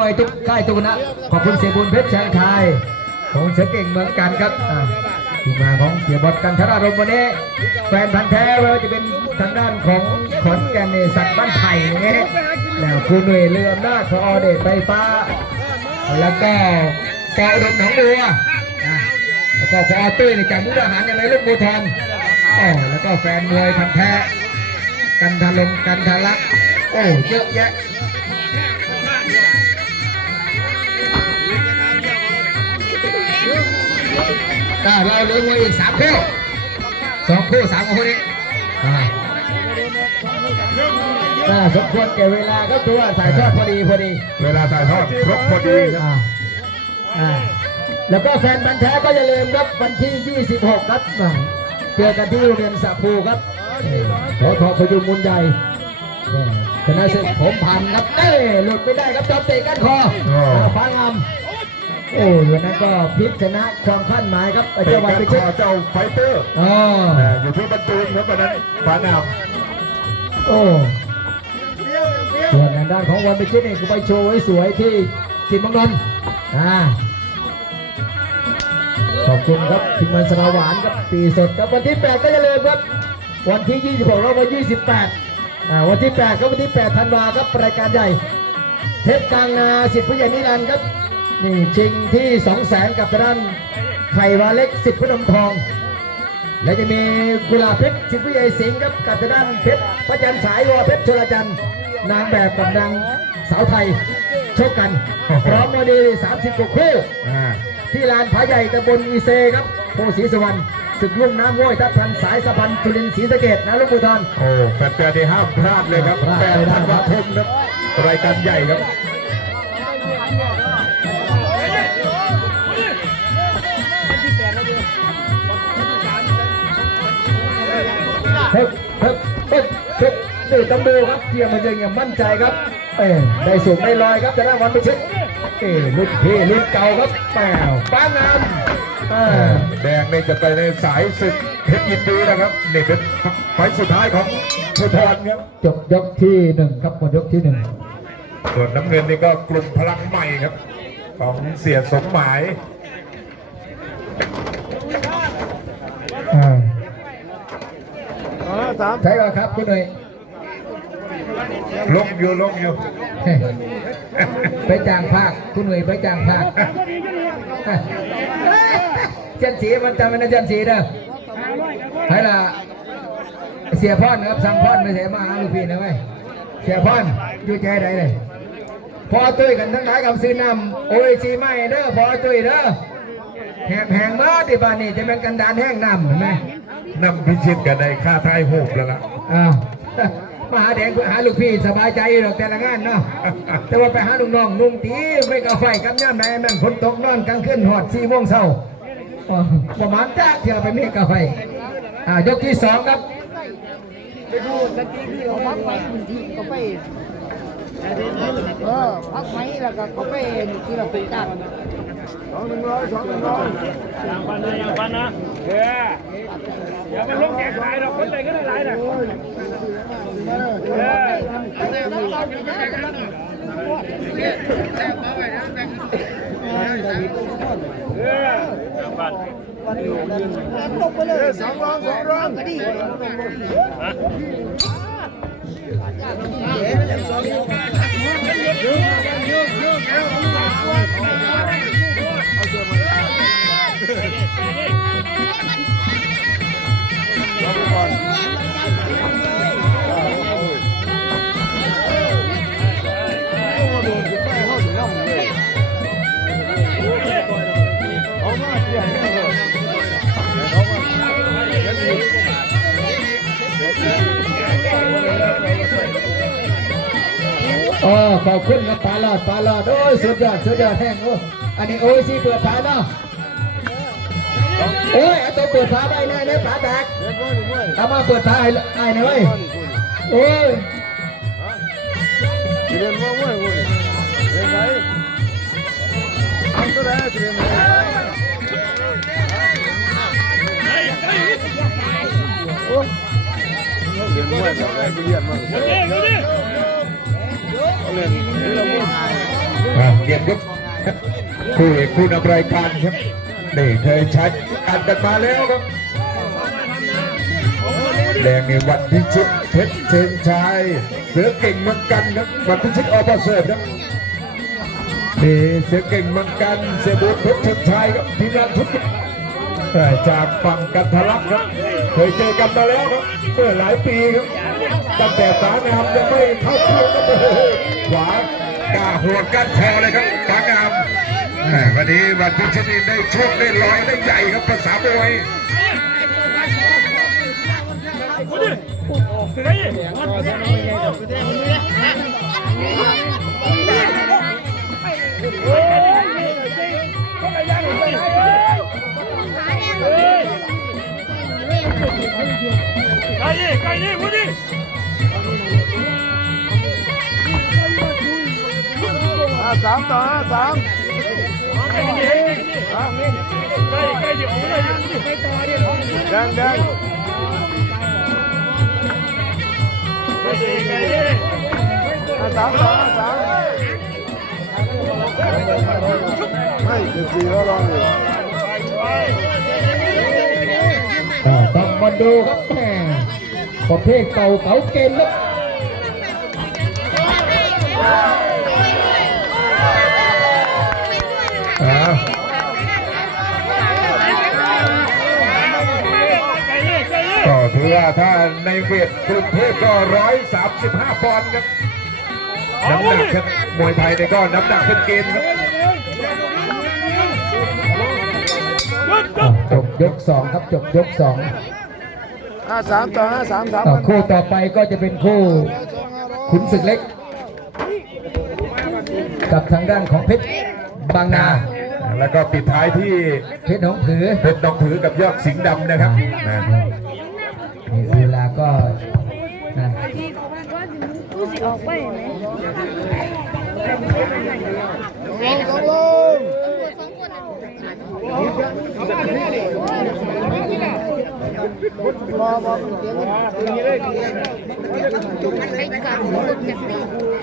มวยทุกค่ายทุกคณะขอบคุณเสียบุญเพชรชัยไทยของเสือเก่งเมืองกันครับอ่าทีมงานของเสียบดกันธนารมวันนี้แฟนพันธ์แท้ไม่ว่าจะเป็นทางด้านของขอนแก่นเนสักดิ์บ้านไผ่อย่างเงี้ยแล้วคุณหน่วยเรืออำนาจพอเดชไฟฟ้า แล้วก็แกอุดมหนองบัวอ่าแล้วก็พอตุ้ยในจากมุกดาหารย่างไรลูกบูทองอ๋อแล้วก็แฟนมวยพันธ์แท้กันทะลงกันทะลักโอ้เยอะแยะ เราเหลือมวยอีกสามคู่สองคู่สามคู่นี้อ่าอ่าสมควรแก่เวลาครับคือว่าถ่ายทอดพอดีพอดี เวลาถ่ายทอดครบพอดีครับอ่าอ่าแล้วก็แฟนบันธุ์แท้ก็อย่าลืมครับวันที่ 26 ครับอ่าเจอกันที่โรงเรียนสระภูครับขอขอพยุงมุนใหญ่เออชนะศึกผมพันครับเอ้ยหลุดไม่ได้ครับจอมเตะก้านคออ่าฟ้างาม โอ้ยวันนั้นก็พลิกชนะความคาดหมายครับไอ้เป็เจ้านวันการไปขเช็คอเจ้าไฟเตอร์อ๋อนะอยู่ที่บรรจุนครับวันนั้นฟ้านามโอ้ส่วนทางด้านของวันไปเช็คนี่ก็ไปโชว์ไว้สวยที่กินมังนนท์อ่าขอบคุณครับทีมงานสนาหวานครับปีสดครับวันที่8ก็อย่าลืมครับวันที่ 26แล้ววัน28อ่าวันที่8ก็วันที่8ธันวาครับรายการใหญ่เพชรกลางนาสิทธิ์ผู้ใหญ่นิรันดร์ครับ นี่ชิงที่2 0 0แสนกับทางด้านไข่วาเล็กสิทธิ์พนมทอง และจะมีกุหลาบเพชรสิทธิ์ผู้ใหญ่สิงห์ครับกับทางด้านเพชรพระจันทร์ฉายวอเพชรชลจันทร์นางแบบกับนางสาวไทยชกกันพร้อมมาดี30กว่าคู่อ่าที่ลานผาใหญ่ตำบลอีเซครับโพศรีสวรรณศึกลุ่มน้ำห้วยทับทันสายสะพันจุลินทร์ศรีสะเกดนะลูกบุญทอนโอ้แฟนๆที่ห้ามพลาดเลยครับพลาดแปไม่ดได้ธันวาคมครับรายการใหญ่ครับ เฮ้ยเฮ้ยเฮ้ยเฮ้ยนี่ต้องดูครับเทียมมันจะอย่างมั่นใจครับเอ้ยได้สูงได้ลอยครับจะได้วันไปเช็คเอ้ยรุ่นพี่รุ่นเก่าครับแปวฟ้างามอ่าแดงนี่จะไปในสายศึกเพชรยินดีนะครับนี่เป็นไฟล์สุดท้ายของภูธรครับจบยกที่หนึ่งครับหมดยกที่หนึ่งส่วนน้ำเงินนี่ก็กลุ่มพลังใหม่ครับ ของเสียสมหมาย อ่า ใช่ป่ะครับคุณหน่อยลงอยู่ลงอยู่ ไปจ้างภาคคุณหน่วยไปจ้างภาคเจันสีมันจำเป็นนะเจันสีเด้อให้ละเสียพ่อนะครับสั่งพ่อนไปเสียมาหาลูกพี่นะเว้ยเสียพ่อนอยู่ใจใดเลยพอตุ้ยกันทั้งหลายกับซื้อน้ำโอ้ยสีไม่เด้อพอตุ้ยเด้อแหงแหงมาที่บ้านนี่จะเป็นกันดานแห้งน้ำเห็นไหม นำพิชิตกันในค่าท้ายหูกแล้วล่ะอ้าวมาหาแดงหาลูกพี่สบายใจหรอกแต่ละงานเนาะ แต่ว่าไปหาลุงน้องนุ่งตีไม่กาไฟกับย่ามใดนั่นฝนตกนอนกลางคืนหอดสี่โมงเช้าอ๋อประมาณจ้าเที่ยวไปเมกาไฟอ่ายกที่สองครับเขาพักไว้ก็ไปเออพักไว้แล้วก็ก็ไปที่เราไปจ้าง อย่างพันนะอย่างพันนะเฮ้ยอย่าไปลงแจกขายหรอกคนไปก็ได้หลายนะเฮ้ยเฮ้ยอย่างพันตกไปเลยสองรองสองรองก็ดี ฮะ อ๋อขอบคุณครับปลาลอดปลาลอดโอ้ยสุดยอดสุดยอดแห้งโอ้อันนี้โอ้ยสิเปิดฝาเนาะโอ้ยเอาตัวเปิดฝาไปแน่เนี่ยฝาแตกเอามาเปิดฝาให้ไอ้หน่อยเว้ยโอ้ยเรียนว่าว่าว่าเรียนไหนทำก็ได้เรียนไหนโอ้เรียนว่าแบบไหนเรียนมาเฮ้ยดูดิเรียนนี่เราว่า อะเกียรติยศคู่เอกคู่นำรายการครับนี่เคยใช้กันกันมาแล้วครับแดงในวันพิชิตเพชรเชนชัยเสือเก่งมือนกันครับวันพิชิตอปเสริฐครับนี่เสือเก่งมือนกันเสือบุญเพชรเชนชัยครับทีมงานทุกแต่จากฝั่งกันทะลักครับ เคยเจอกันมาแล้วครับเมื่อหลายปีครับ ตั้งแต่สารามยังไม่เข้าคู่ครับโอ้โหขวากล้าหัวก้านคอเลยครับฟ้างามวันนี้วันพิชนี่ได้โชคได้ลอยได้ใหญ่ครับภาษามวยไก่ดิไก่ดิพูดดิ สามต่อห้าสามไก่ดิไก่ไก่ดิโอ้ยไก่ต่อดิแดงแดงไก่ดิไก่ดิห้าสามต่อห้าสามไม่เจ็ดสี่แล้วลองดิก็ต้องมาดูครับแหม่ประเภทเก่าเก่าเกมครั ถือว่าถ้าในเวทกรุงเทพก็ร้อยสามสิบห้าปอนด์ครับน้ำหนักครับมวยไทยเนี่ยก็น้ำหนักเป็นเกณฑ์ครับอะจบยกสองครับจบยกสองห้าสามต่อห้าสามสามอะคู่ต่อไปก็จะเป็นคู่ขุนศึกเล็ก กับทางด้านของเพชรบางนา แล้วก็ปิดท้ายที่เพชรหนองผือเพชรน้องถือกับยอดสิงห์ดำนะครับนะนี่ เวลาก็นะกูสิออกไปไหมสองลงมันไปกับคนจากนี่เ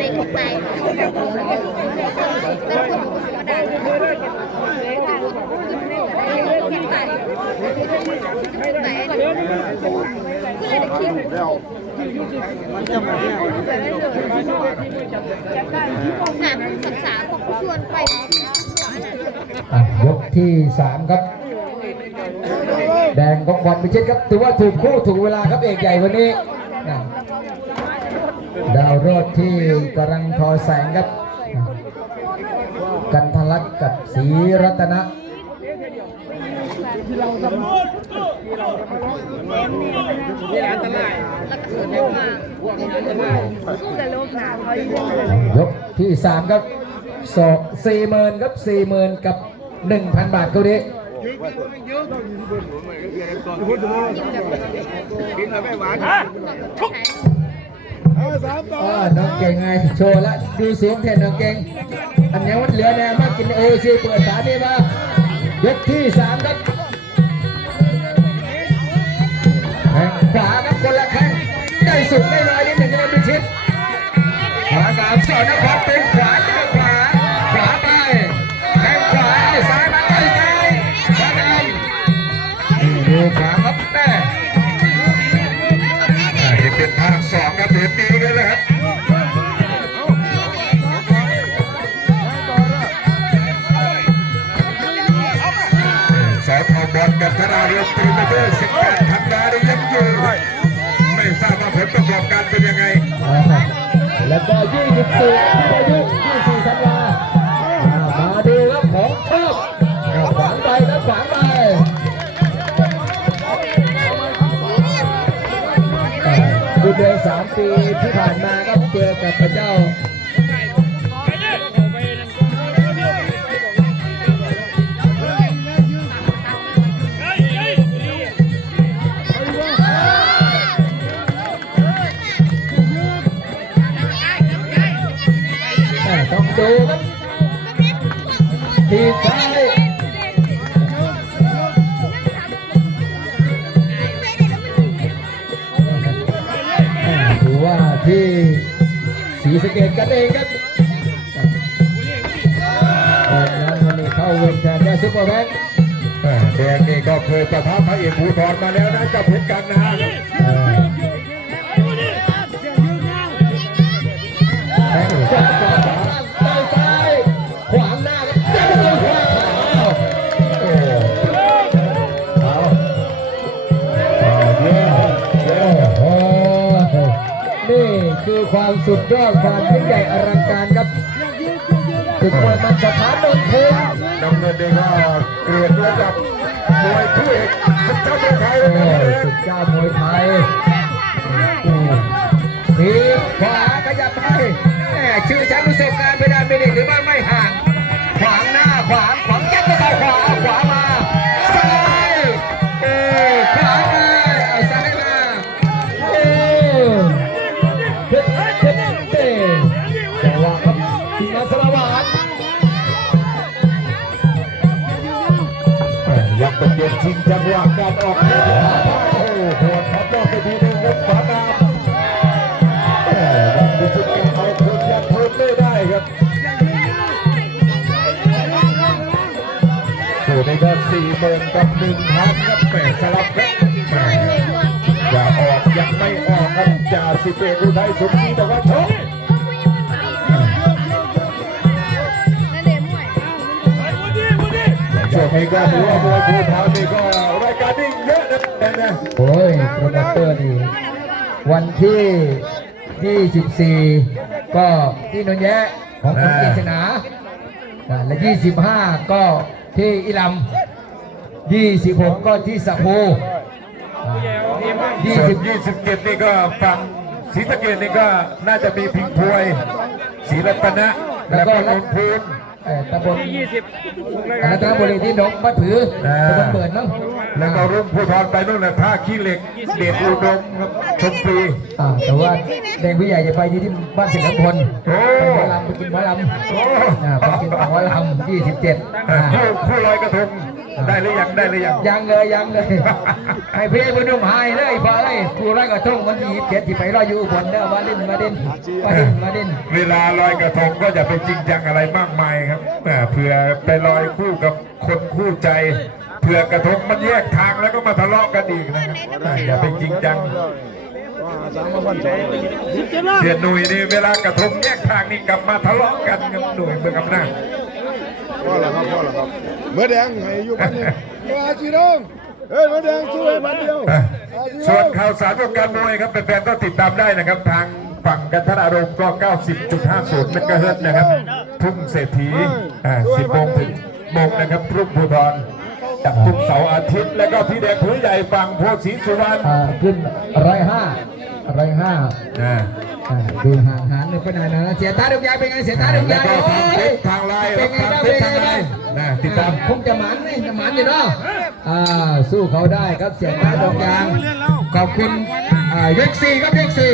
ด็กไปเป็นคนก็ได้ขึ้นไป มันจะมาเนี่ยงานศึกษาของชวนไปยกที่สามครับ แดงกองบอลพิชิตครับ ถือว่าถูกคู่ถูกเวลาครับเอกใหญ่วันนี้ดาวโรดที่กำลังทอแสงครับ กันทะลักกับศรีรัตนะ ที่สู้กับโลกหนาเขาอีกยกที่สามครับสองสี่หมื่นครับสี่หมื่นกับหนึ่งพันบาทเขาดีห้าสามต่ออ๋อน้องเก่งไงโชว์ละดูสูงแทนน้องเก่งอันนี้มันเหลือแน่มากกินโอซีเปิดสานี่มายกที่สามครับ สุดได้ลอยนิดหนึ่งจะมาพิชิตขวากับสอนนครเป็นขวาเจอขวาขวาไปแข้งขวาเอาซ้ายมาต่อยซ้ายขวาดำดูขวาครับแม่อ่านี่เป็นภาคสองครับเห็นดีกันเลยครับสอทองบอลกับธนาเรือตีมาด้วยสิบแปดธันวาคมยังอยู่ ลประกอบการเป็นยังไง แล้วก็24ที่อายุ24ธันวาอ่ามาดูครับของชอบขวางไปแล้วขวางไปคุณเดือนสามปีที่ผ่านมาครับเจอกับพระเจ้า ถือว่าที่สีสเกตกันเองครับเออนั้นวันนี้เข้าเวรแทนได้ซุปเปอร์แบงค์แดงนี่ก็เคยประทับพระเอกภูธรมาแล้วนะกับเพชรกลางนา คือความสุดยอดความยิ่งใหญ่อลังการครับถึงมวยมันสถานนนทุนดำเนินเองก็เกรดระดับมวยคู่เอกสุดเจ้าเมืองไทยโอ้นะครับสุดเจ้ามวยไทยอืมทีขวาขยับไป สิเอกอุทัยสมศรีบอกว่าชกนั่มวยช่วงนี้ก็ถือว่ามวยภูทรนี่ก็รายการนี่เยอะนะแต่นะโอ้ยโปรโมเตอร์นี่วันที่ 24 ก็ที่นนแยะของคุณกฤษณาอ่าและ 25 ก็ที่อิลัม26 ก็ที่สะโพยี่ส่วนสิบ27 นี่ก็ฝั่ง ศรีสะเกดนี่ก็น่าจะมีพิงพวยศรีรัตนะ แล้วก็นนท์ภูมิเอ่อตำบลยี่สิบรัตนบุรีที่หนองบัดผืออ่าตำบลเปิดเนาะแล้วก็รุ่งภูทรไปนู่นน่ะท่าขี้เหล็ก เดชอุดมครับชมฟรีอ่าแต่ว่าเด็กผู้ใหญ่จะไปที่ที่บ้านสิงห์พลโอ้ไปหมอลำไปกินหมอลำโอ้อ่าไปกินหมอลำ27อ่าคู่คู่ลอยกระทง ได้หรือยังได้หรือยังยังเลยยังเลย ให้พี่บุญนุ่มหายเลยพอเลยกูร้อยกระทงวันที่27ที่ไปรออยู่อุบลเด้อมาเล่นมาเล่นมาเล่นมาเล่นเวลาลอยกระทงก็อย่าไปจริงจังอะไรมากมายครับแหมเผื่อไปลอยคู่กับคนคู่ใจเผื่อกระทงมันแยกทางแล้วก็มาทะเลาะกันอีกนะครับแหมอย่าไปจริงจังสามพันสองเสียหนุ่ยนี่เวลากระทงแยกทางนี่กลับมาทะเลาะกันกับหนุ่ยเมืองอำนาจ พ่อละครับพ่อละครับเมื่อแดงให้อยู่พันหนึงมาสีน้องเฮ้ยเมื่อแดงช่วยพันเดียวอะอาสีส่วนน้องข่าวสารวงการมวยครับแฟนๆก็ติดตามได้นะครับทางฝั่งกันทรารมณ์ก็ 90.50เมกะเฮิรตซ์นะครับทุ่งเศรษฐีอ่า10โมงถึงโมงนะครับทุ่งภูทรจับทุกเสาร์อาทิตย์ แล้วก็ที่แดงผือใหญ่ฝั่งโพธิ์ศรีสุวรรณอ่าขึ้นร้อยห้าร้อยห้าอ่าอ่า ดูห่างหานเลยไปไหนนะเสียตาดวงยายเป็นไงเสียตาดวงแล้ยาวยก็ทางเฟโอ้ยซทางไลน์เป็นไงทางบ้างเฟเป็นซไงทางไลบ้างน์นะติดตามคงจะหมันนี่จะหมันอยู่เนาะอ่าสู้เขาได้ครับเสียตาดวงยางขอบคุณอ่ายกสี่ครับยกสี่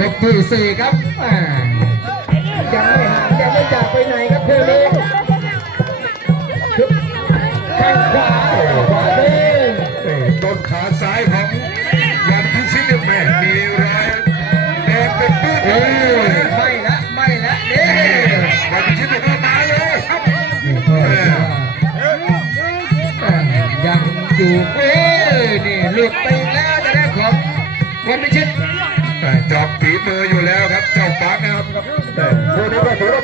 ยกที่สี่ครับอ่ายังไม่ห่างยังไม่จากไปไหนครับ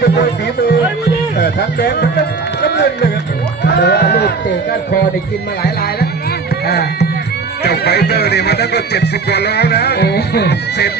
เป็นมวยฝีมือแต่ทั้งแดงทั้งน้ำเงินเลยครับแต่ว่าลูกเตะก้านคอได้กินมาหลายลายแล้วอ่าเจ้าไฟเตอร์นี่มันตั้งแต่เจ็ดสิบกว่าโลนะเสร็จ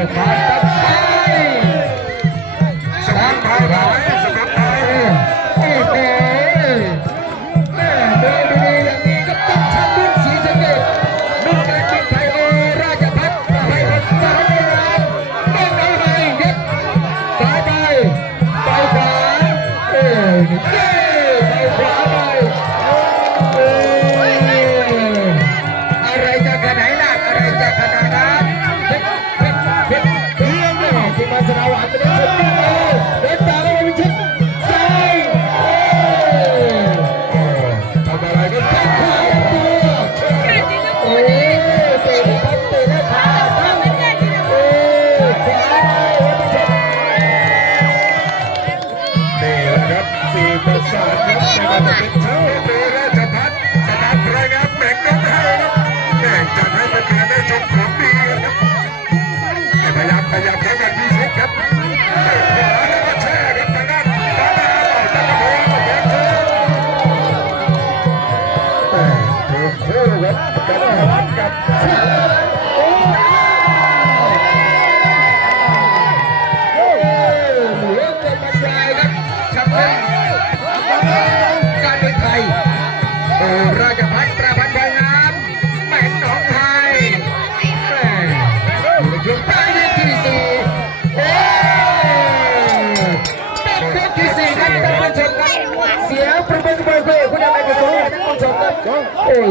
Yeah.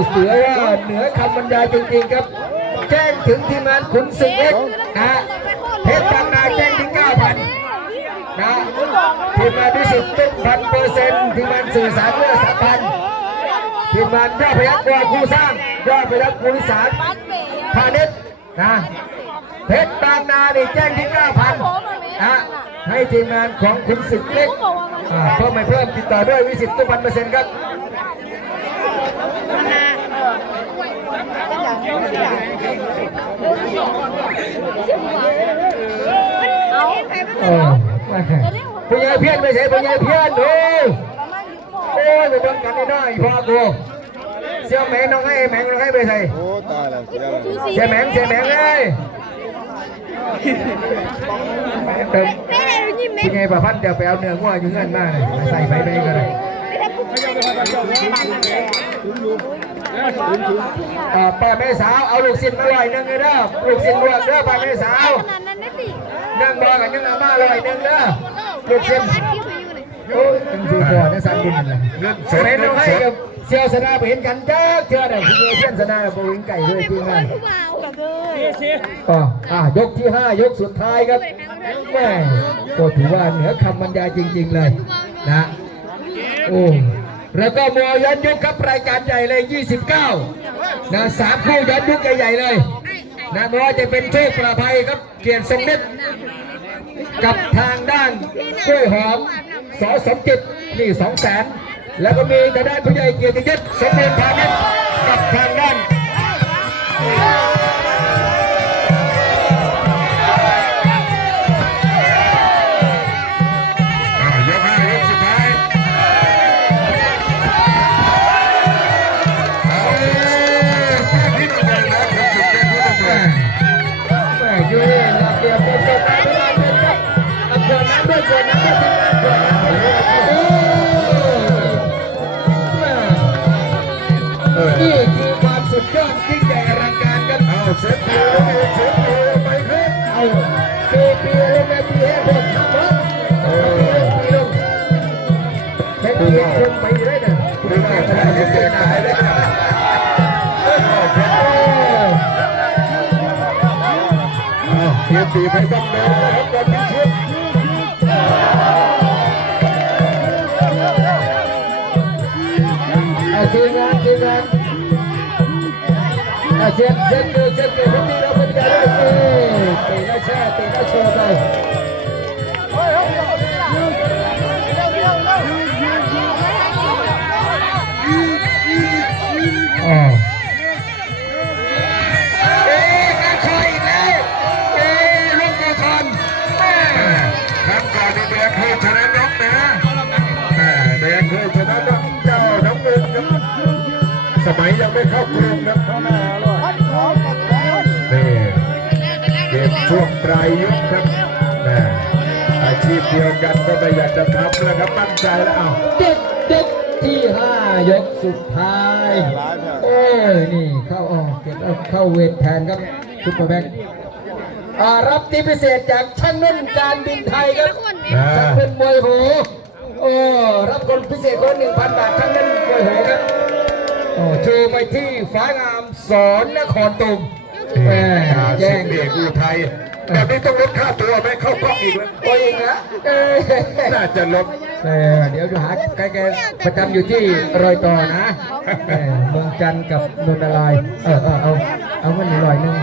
เสือว่าเหนือคำบรรยายจริงๆครับ แจ้งถึงทีมงานขุนศึกเล็กนะเพชรบางนาแจ้งที่9,000นะทีมงานพิสิทธิ์ตุ้มพันเปอร์เซ็นต์ทีมงานสื่อสารเรื่องสัมพันทีมงานยอดพยัคฆ์วอคู่สร้างยอดพยัคฆ์ภูริสารพาณิชย์นะเพชรบางนานี่แจ้งที่9,000นะให้ทีมงานของคุณศึกเล็กเพิ่มไม่เพิ่มติดต่อด้วยวิสิทธิ์ตุ้มพันเปอร์เซ็นต์ครับ เอาใครไม่เออผู้ใหญ่เพี้ยนไม่ใช่ผู้ใหญ่เพี้ยนดูโอ้ยไปเบิ่งกันนี่ได้พ่อกูเสี่ยวแมงน้องให้แมงน้องให้ไปใส่โอ้ตายแล้วเสียแล้วเสียแมงเสียแมงเลยเติมแม่ยิ้มแม่เป็นไงป่ะพันเดี๋ยวไปเอาเนื้องัวอยู่เงินมาเลยใส่ไปไปก็ได้ อ่าป้าแม่สาวเอาลูกศิษย์มาลอยหนึงเลยเด้อลูกศิษย์ลวกเด้อป้าแม่สาวขนาดนั้นนะสินั่งบอกกันยังเอามาลอยหนึงเด้อลูกศิษย์คิ้วไปอยู่เลยโอ้ยเป็นคือพอในสังบุญนั่นแหละเงินสสดมัยเงิน้องนให้สดกับเซียวสนาไปเห็นกันจ้าเชื่อเด้อพี่เอเพื่อนสนากับโบวิงไก่ด้วยจริงไงผู้บ่าวกับเลยก็อะยกที่5ยกสุดท้ายครับแม่ก็ถือว่าเหนือคำบรรยายจริง ๆเลยนะโอ้ แล้วก็มวยย้อนยุคครับรายการใหญ่เลย 29นะสามคู่ย้อนยุคใหญ่ๆเลยนะไม่ว่าจะเป็นโชคประภัยครับเกียรติทรงฤทธิ์กับทางด้านกล้วยหอมสอสมจิตนี่สองแสนแล้วก็มีทางด้านผู้ใหญ่เกียรติยศสมบูรณ์พาณิชย์กับทางด้าน นี่คือความสุดยอดยิ่งใหญ่อลังการครับเอาเซ็ตเลยเซ็ตเลยไปครับเอาปีปีลงในปีให้หมดครับปีลงปีลงเป็นปีลงไปเลยนะดูหน้าทางจะแจกตายได้นเอาเพชรเปียตีไปต้องเดินนะครับ เอาเซ็ตเซ็ตเกินเซ็ตเกินผมมีเราเป็นกันเลยเตีหน้แช่ตีหน้โชว์ไปอ๋อเอ๊ะกระชอยอีกแล้วเอ๊ะลูกมือทอนแม่ครั้งไม่เคยชนะน็อกนะแม่แดงเคยชนะเจ้าน้ำเงินครับสมัยยังไม่เข้ากรุงครั ช่วงปลายยุคครับแม่อาชีพเดียวกันก็ไม่อยากจะทำแล้วครับมั่นใจแล้วเอาเด็กเด็กที่ห้ายกสุดท้ายโอ้ยนี่เข้าออกเก็บเอาเข้าเวทแทนครับซุปเปอร์แบงค์อ่ารับที่พิเศษจากช่างนุ่นการบินไทยครับนะช่างนุ่นมวยโหโอ้รับคนพิเศษคนหนึ่งพันบาทช่างนุ่นมวยโหครับโอ้ชูไปที่ฟ้างามสอนนครตุม แม่แจ้แจ้งงเด็กอุทัยแบบนี้ต้องลดค่าตัวไหมเข้ากล้องอีกไหมโอ้ยอีกนะเอ้ยน่าจะลดเออเดี๋ยวจะหาใกล้ๆประจำอยู่ที่รอยต่อนะเออเมืองจันทร์กับนนทลายณ์เออเออเอาเอาเงินหน่อยหนึง